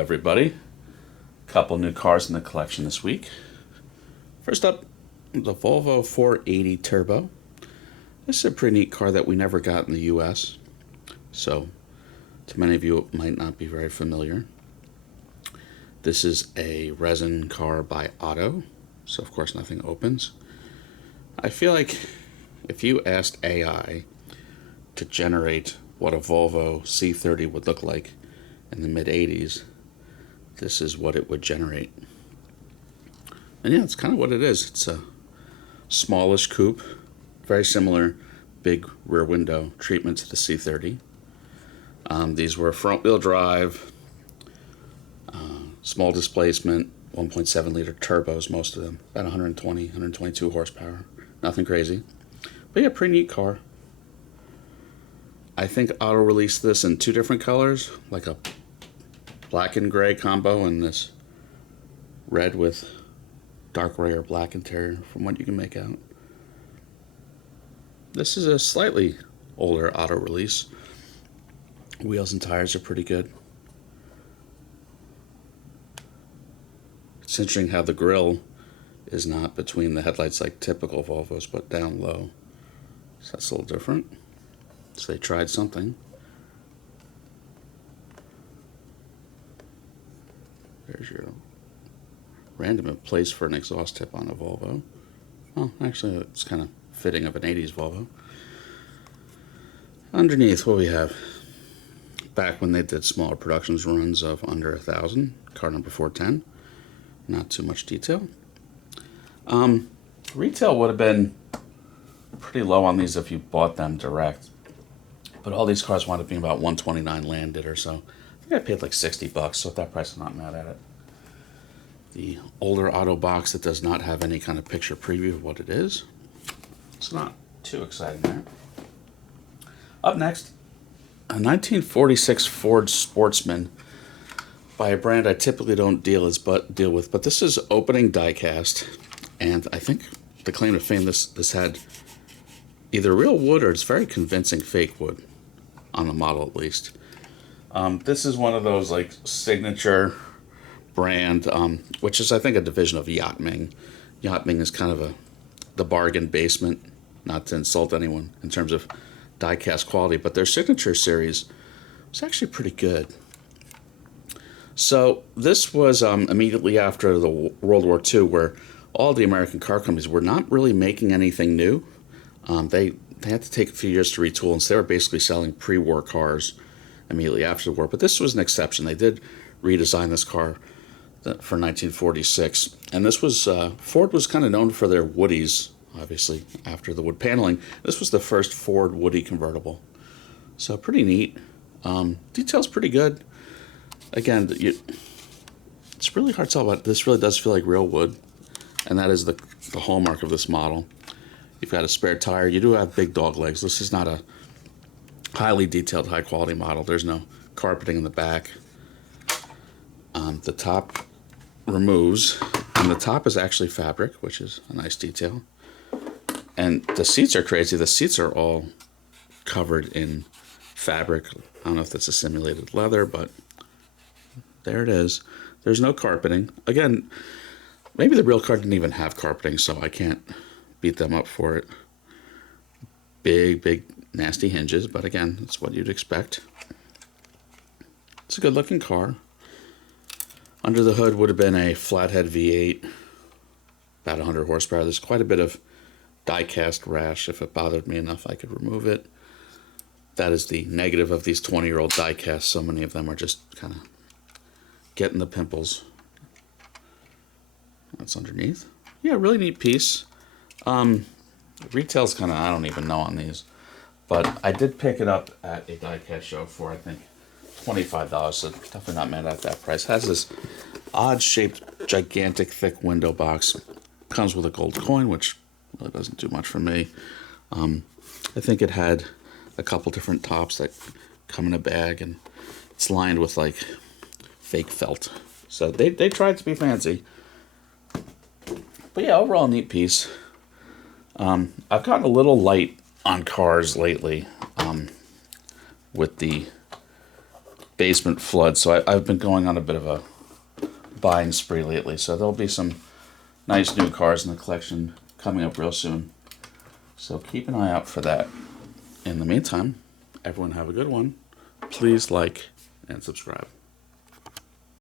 Everybody, couple new cars in the collection this week. First up, the Volvo 480 Turbo. This is a pretty neat car that we never got in the US, so to many of you it might not be very familiar. This is a resin car by Otto, so of course nothing opens. I feel like if you asked AI to generate what a Volvo C30 would look like in the mid-80s, this is what it would generate. And yeah, it's kind of what it is. It's a smallish coupe, very similar big rear window treatment to the C30. These were front wheel drive, small displacement, 1.7 liter turbos, most of them, about 120, 122 horsepower, nothing crazy. But yeah, pretty neat car. I think Otto released this in two different colors, like a black and gray combo and this red with dark gray or black interior, from what you can make out. This is a slightly older Otto release. Wheels and tires are pretty good. It's interesting how the grille is not between the headlights like typical Volvos, but down low. So that's a little different. So they tried something. There's your random place for an exhaust tip on a Volvo. Well, actually, it's kind of fitting of an 80s Volvo. Underneath, what we have, back when they did smaller productions runs of under 1,000, car number 410. Not too much detail. Retail would have been pretty low on these if you bought them direct. But all these cars wound up being about 129 landed or so. I think I paid like $60, so at that price I'm not mad at it. The older Otto box that does not have any kind of picture preview of what it is. It's not too exciting there. Up next, a 1946 Ford Sportsman by a brand I typically don't deal with, but this is opening diecast, and I think the claim to fame, this had either real wood or it's very convincing fake wood on the model at least. This is one of those like signature brand, which is I think a division of Yachtming. Yachtming is kind of the bargain basement, not to insult anyone in terms of diecast quality, but their signature series was actually pretty good. So this was immediately after the World War II, where all the American car companies were not really making anything new. They had to take a few years to retool, and so they were basically selling pre-war cars immediately after the war. But this was an exception. They did redesign this car for 1946, and this was Ford was kind of known for their Woodies, obviously after the wood paneling. This was the first Ford Woody convertible, so pretty neat. Details pretty good. Again, it's really hard to tell, but this really does feel like real wood, and that is the hallmark of this model. You've got a spare tire. You do have big dog legs. This is not a highly detailed, high-quality model. There's no carpeting in the back. The top removes, and the top is actually fabric, which is a nice detail. And the seats are crazy. The seats are all covered in fabric. I don't know if that's a simulated leather, but there it is. There's no carpeting. Again, maybe the real car didn't even have carpeting, so I can't beat them up for it. Big, nasty hinges, but again, it's what you'd expect. It's a good-looking car. Under the hood would have been a flathead V8, about 100 horsepower. There's quite a bit of die-cast rash. If it bothered me enough, I could remove it. That is the negative of these 20-year-old die-casts. So many of them are just kind of getting the pimples. That's underneath. Yeah, really neat piece. Retail's kind of, I don't even know on these, but I did pick it up at a die-cast show for, I think, $25, so definitely not mad at that price. Has this odd-shaped, gigantic, thick window box. Comes with a gold coin, which really doesn't do much for me. I think it had a couple different tops that come in a bag, and it's lined with, like, fake felt. So they tried to be fancy. But yeah, overall neat piece. I've gotten a little light on cars lately with the basement flood, so I've been going on a bit of a buying spree lately. So there'll be some nice new cars in the collection coming up real soon. So keep an eye out for that. In the meantime, everyone have a good one. Please like and subscribe.